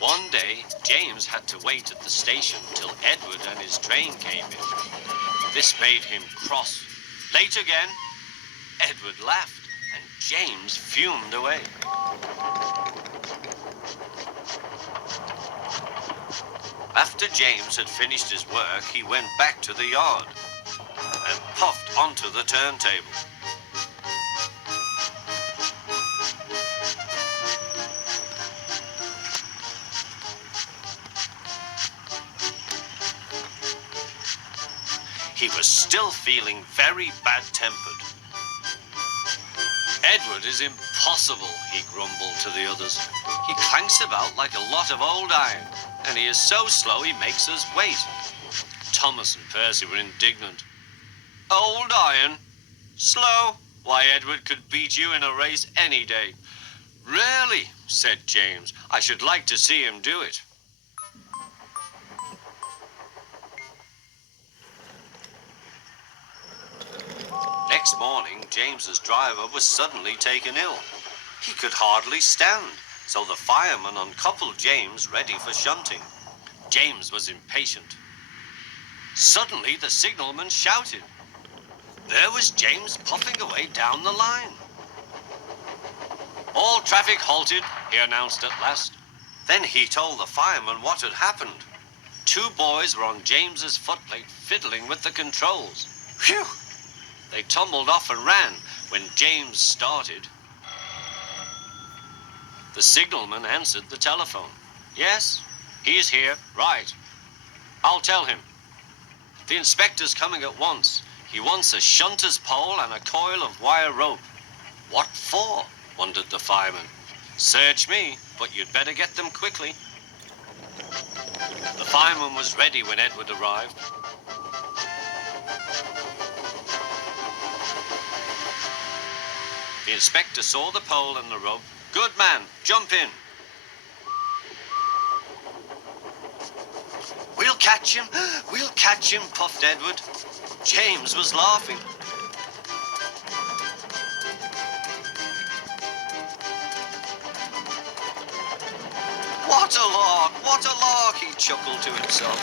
One day, James had to wait at the station till Edward and his train came in. This made him cross. Late again? Edward laughed, and James fumed away. After James had finished his work, he went back to the yard and puffed onto the turntable. He was still feeling very bad-tempered. Edward is impossible, he grumbled to the others. He clanks about like a lot of old iron, and he is so slow he makes us wait. Thomas and Percy were indignant. Old iron? Slow? Why, Edward could beat you in a race any day. Really, said James. I should like to see him do it. Next morning, James's driver was suddenly taken ill. He could hardly stand, so the fireman uncoupled James ready for shunting. James was impatient. Suddenly, the signalman shouted. There was James puffing away down the line. All traffic halted, he announced at last. Then he told the fireman what had happened. 2 boys were on James's footplate fiddling with the controls. Phew! They tumbled off and ran when James started. The signalman answered the telephone. Yes, he's here. Right. I'll tell him. The inspector's coming at once. He wants a shunter's pole and a coil of wire rope. What for? Wondered the fireman. Search me, but you'd better get them quickly. The fireman was ready when Edward arrived. The inspector saw the pole and the rope. Good man, jump in. We'll catch him, puffed Edward. James was laughing. What a lark, he chuckled to himself.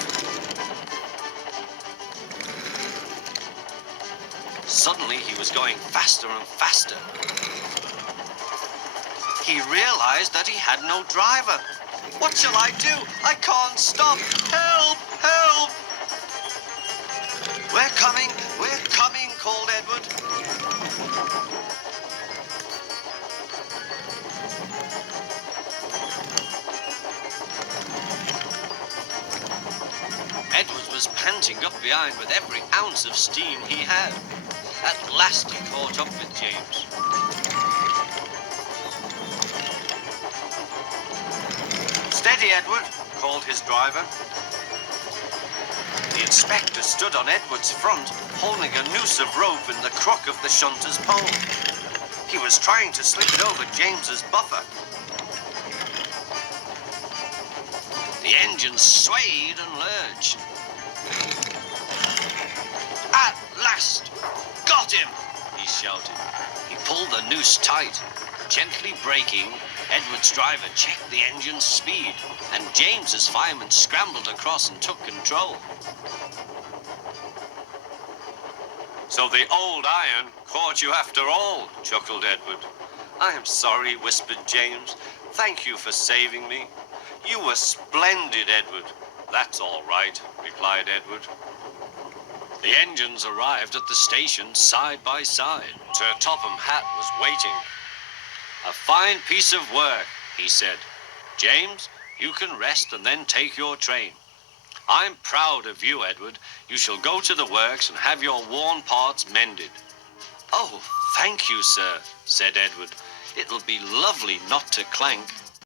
Suddenly, he was going faster and faster. He realized that he had no driver. What shall I do? I can't stop. Help! Help! We're coming, called Edward. Edward was panting up behind with every ounce of steam he had. At last he caught up with James. Steady, Edward, called his driver. The inspector stood on Edward's front, holding a noose of rope in the crook of the shunter's pole. He was trying to slip it over James's buffer. The engine swayed and lurched. At last! Got him! He shouted. He pulled the noose tight. Gently braking, Edward's driver checked the engine's speed, and James's fireman scrambled across and took control. So the old iron caught you after all, chuckled Edward. I am sorry, whispered James. Thank you for saving me. You were splendid, Edward. That's all right, replied Edward. The engines arrived at the station side by side. Sir Topham Hatt was waiting. A fine piece of work, he said. James, you can rest and then take your train. I'm proud of you, Edward. You shall go to the works and have your worn parts mended. Oh, thank you, sir, said Edward. It'll be lovely not to clank.